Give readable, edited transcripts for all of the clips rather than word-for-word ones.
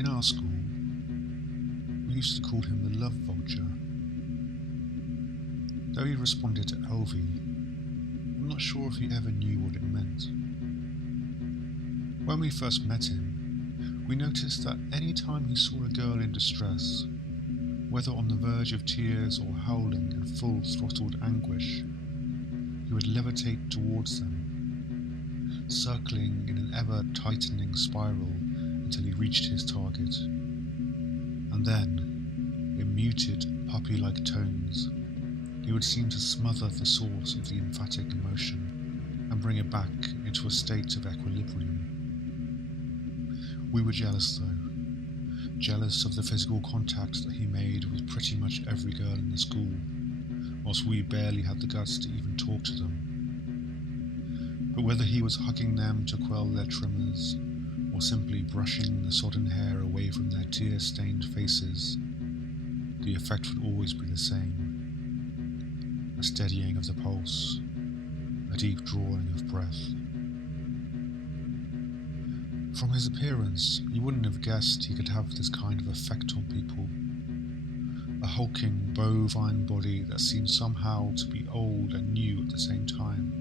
In our school, we used to call him the love vulture. Though he responded to Elvie, I'm not sure if he ever knew what it meant. When we first met him, we noticed that any time he saw a girl in distress, whether on the verge of tears or howling in full-throttled anguish, he would levitate towards them, circling in an ever-tightening spiral until he reached his target. And then, in muted, puppy-like tones, he would seem to smother the source of the emphatic emotion and bring it back into a state of equilibrium. We were jealous though, jealous of the physical contact that he made with pretty much every girl in the school, whilst we barely had the guts to even talk to them. But whether he was hugging them to quell their tremors, or simply brushing the sodden hair away from their tear-stained faces, the effect would always be the same. A steadying of the pulse, a deep drawing of breath. From his appearance, you wouldn't have guessed he could have this kind of effect on people. A hulking, bovine body that seemed somehow to be old and new at the same time,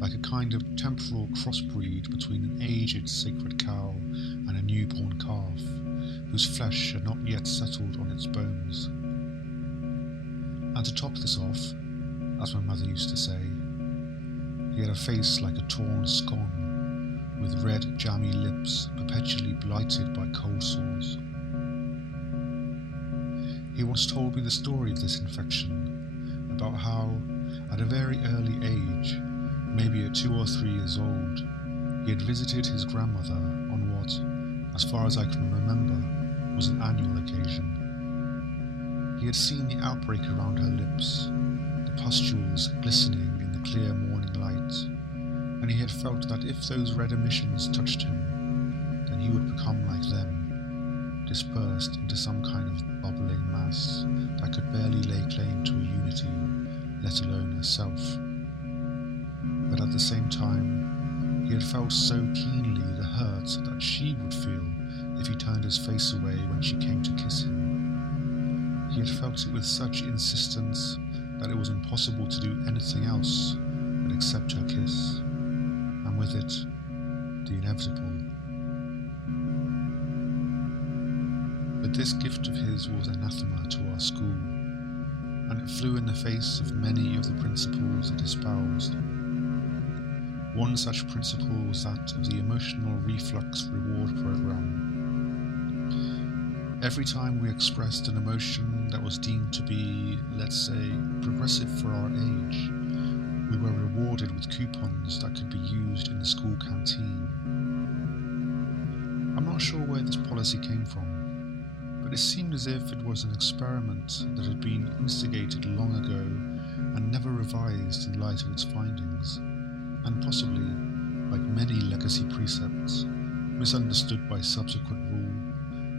like a kind of temporal crossbreed between an aged sacred cow and a newborn calf, whose flesh had not yet settled on its bones. And to top this off, as my mother used to say, he had a face like a torn scone, with red jammy lips perpetually blighted by cold sores. He once told me the story of this infection, about how, at a very early age, maybe at 2 or 3 years old, he had visited his grandmother on what, as far as I can remember, was an annual occasion. He had seen the outbreak around her lips, the pustules glistening in the clear morning light, and he had felt that if those red emissions touched him, then he would become like them, dispersed into some kind of bubbling mass that could barely lay claim to a unity, let alone a self. But at the same time, he had felt so keenly the hurt that she would feel if he turned his face away when she came to kiss him. He had felt it with such insistence that it was impossible to do anything else but accept her kiss, and with it, the inevitable. But this gift of his was anathema to our school, and it flew in the face of many of the principles it espoused. One such principle was that of the emotional reflux reward program. Every time we expressed an emotion that was deemed to be, let's say, progressive for our age, we were rewarded with coupons that could be used in the school canteen. I'm not sure where this policy came from, but it seemed as if it was an experiment that had been instigated long ago and never revised in light of its findings, and possibly, like many legacy precepts, misunderstood by subsequent rule,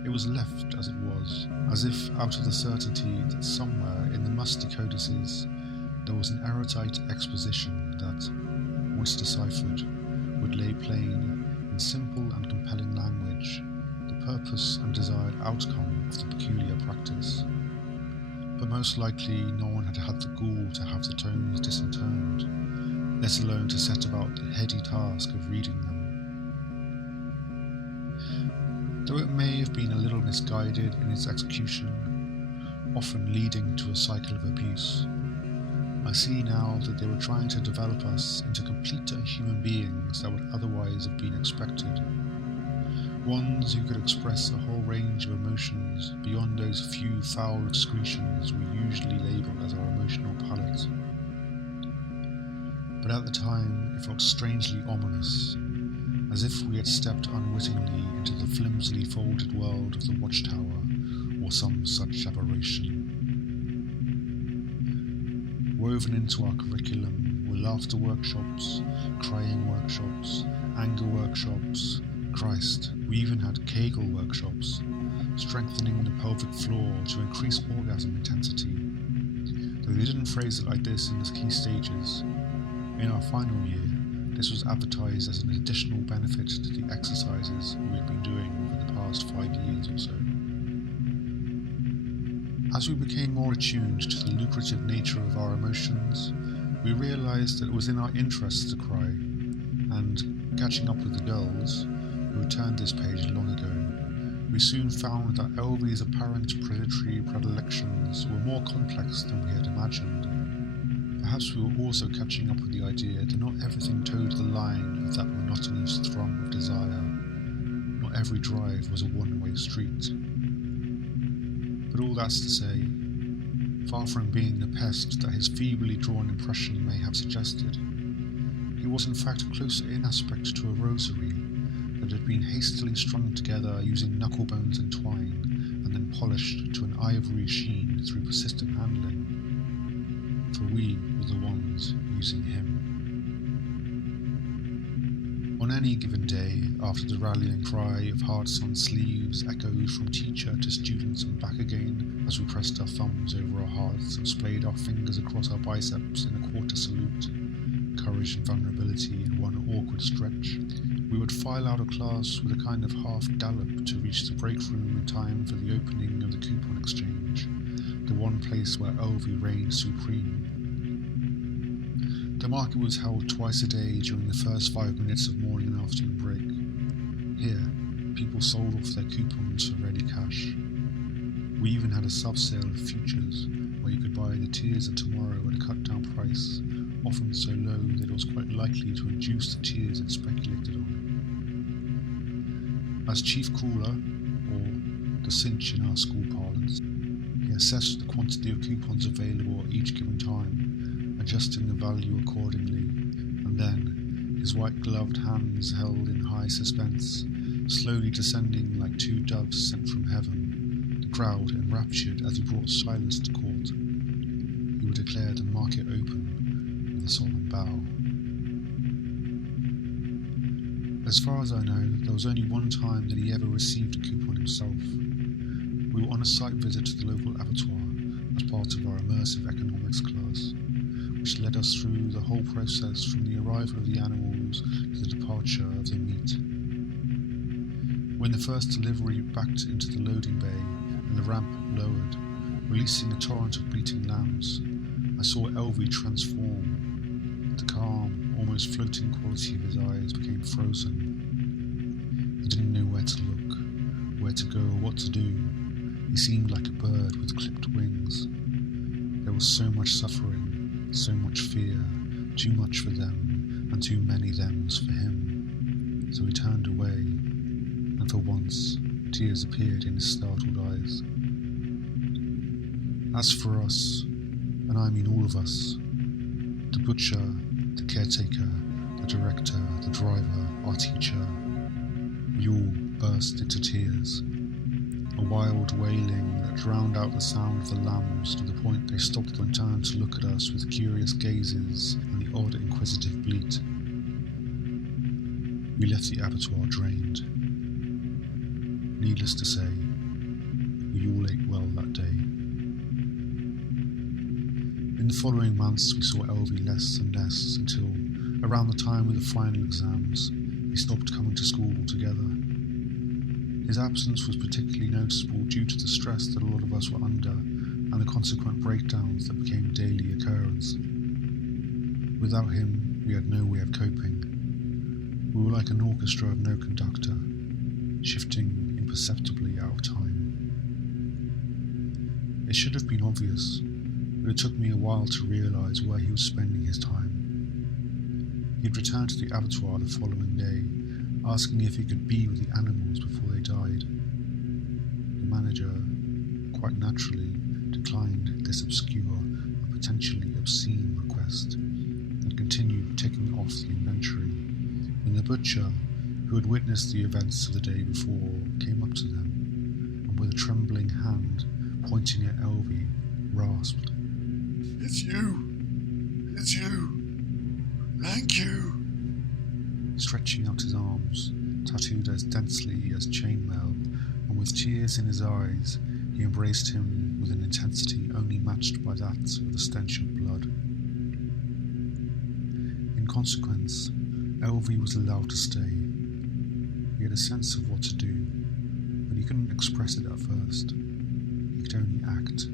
it was left as it was, as if out of the certainty that somewhere in the musty codices there was an erudite exposition that, once deciphered, would lay plain, in simple and compelling language, the purpose and desired outcome of the peculiar practice. But most likely no one had had the gall to have the tomes disinterred, let alone to set about the heady task of reading them. Though it may have been a little misguided in its execution, often leading to a cycle of abuse, I see now that they were trying to develop us into completer human beings that would otherwise have been expected. Ones who could express a whole range of emotions beyond those few foul excretions we usually label as our emotional palate. But at the time, it felt strangely ominous, as if we had stepped unwittingly into the flimsily folded world of the Watchtower, or some such aberration. Woven into our curriculum were laughter workshops, crying workshops, anger workshops. Christ, we even had Kegel workshops, strengthening the pelvic floor to increase orgasm intensity. Though they didn't phrase it like this in the key stages, in our final year, this was advertised as an additional benefit to the exercises we had been doing for the past 5 years or so. As we became more attuned to the lucrative nature of our emotions, we realised that it was in our interests to cry, and, catching up with the girls, who had turned this page long ago, we soon found that Elvie's apparent predatory predilections were more complex than we had imagined. Perhaps we were also catching up with the idea that not everything towed the line of that monotonous throng of desire. Not every drive was a one-way street. But all that's to say, far from being the pest that his feebly drawn impression may have suggested, he was in fact closer in aspect to a rosary that had been hastily strung together using knucklebones and twine, and then polished to an ivory sheen through persistent handling. For we were the ones using him. On any given day, after the rallying cry of hearts on sleeves echoed from teacher to students and back again, as we pressed our thumbs over our hearts and splayed our fingers across our biceps in a quarter salute, courage and vulnerability in one awkward stretch, we would file out of class with a kind of half gallop to reach the break room in time for the opening of the coupon exchange, the one place where Elvie reigned supreme. The market was held twice a day during the first 5 minutes of morning and afternoon break. Here, people sold off their coupons for ready cash. We even had a sub-sale of futures, where you could buy the Tears of Tomorrow at a cut-down price, often so low that it was quite likely to induce the tears it speculated on. As chief cooler, or the cinch in our school parlance, he assessed the quantity of coupons available at each given time, adjusting the value accordingly, and then, his white-gloved hands held in high suspense, slowly descending like two doves sent from heaven, the crowd enraptured as he brought silence to court. He would declare the market open with a solemn bow. As far as I know, there was only one time that he ever received a coupon himself. We were on a site visit to the local abattoir as part of our immersive economics class, which led us through the whole process from the arrival of the animals to the departure of the meat. When the first delivery backed into the loading bay and the ramp lowered, releasing a torrent of bleating lambs, I saw Elvie transform. The calm, almost floating quality of his eyes became frozen. He didn't know where to look, where to go, or what to do. He seemed like a bird with clipped wings. There was so much suffering, so much fear, too much for them, and too many thems for him. So he turned away, and for once, tears appeared in his startled eyes. As for us, and I mean all of us, the butcher, the caretaker, the director, the driver, our teacher, we all burst into tears. A wild wailing that drowned out the sound of the lambs to the point they stopped and turned to look at us with curious gazes and the odd inquisitive bleat. We left the abattoir drained. Needless to say, we all ate well that day. In the following months we saw Elvie less and less until, around the time of the final exams, he stopped coming to school altogether. His absence was particularly noticeable due to the stress that a lot of us were under and the consequent breakdowns that became daily occurrence. Without him, we had no way of coping. We were like an orchestra of no conductor, shifting imperceptibly out of time. It should have been obvious, but it took me a while to realise where he was spending his time. He'd returned to the abattoir the following day, asking if he could be with the animals before they died. The manager, quite naturally, declined this obscure and potentially obscene request, and continued ticking off the inventory, when the butcher, who had witnessed the events of the day before, came up to them, and with a trembling hand, pointing at Elvie, rasped, "It's you! It's you! Thank you!" Stretching out his arms, tattooed as densely as chainmail, and with tears in his eyes, he embraced him with an intensity only matched by that of the stench of blood. In consequence, Elvie was allowed to stay. He had a sense of what to do, but he couldn't express it at first. He could only act.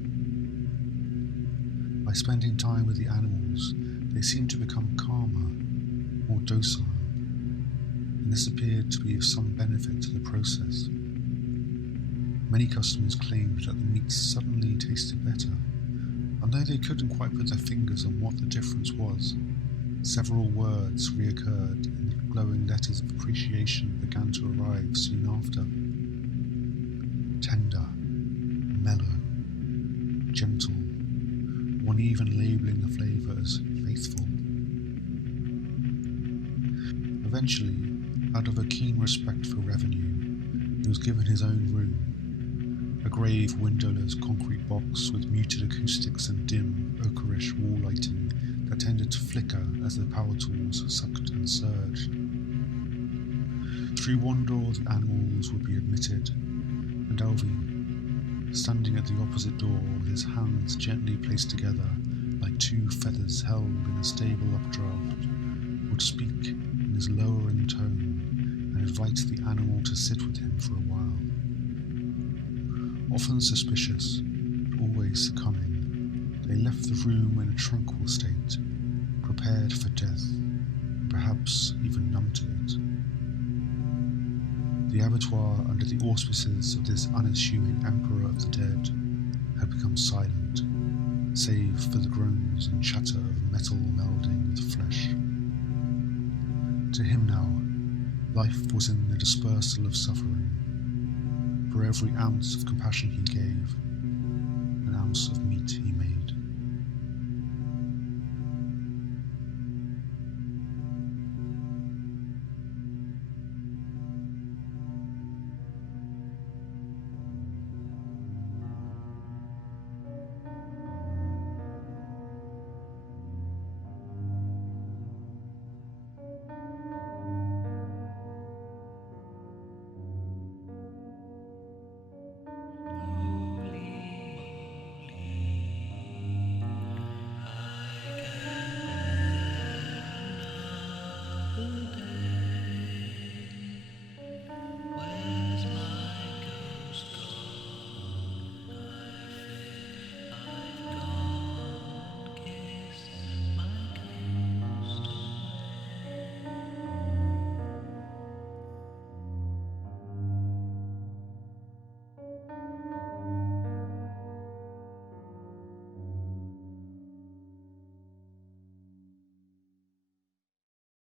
By spending time with the animals, they seemed to become calmer, more docile, and this appeared to be of some benefit to the process. Many customers claimed that the meat suddenly tasted better, and though they couldn't quite put their fingers on what the difference was, several words reoccurred and the glowing letters of appreciation began to arrive soon after. Tender, mellow, gentle, one even labelling the flavour as faithful. Eventually, out of a keen respect for revenue, he was given his own room, a grave windowless concrete box with muted acoustics and dim, ochreish wall lighting that tended to flicker as the power tools sucked and surged. Through one door the animals would be admitted, and Elvie, standing at the opposite door with his hands gently placed together like two feathers held in a stable updraft, would speak in his lowering tone and invite the animal to sit with him for a while. Often suspicious, but always succumbing, they left the room in a tranquil state, prepared for death, perhaps even numb to it. The abattoir, under the auspices of this unassuming emperor of the dead, had become silent, save for the groans and chatter of metal melding with flesh. To him now, life was in the dispersal of suffering. For every ounce of compassion he gave, an ounce of meat he made.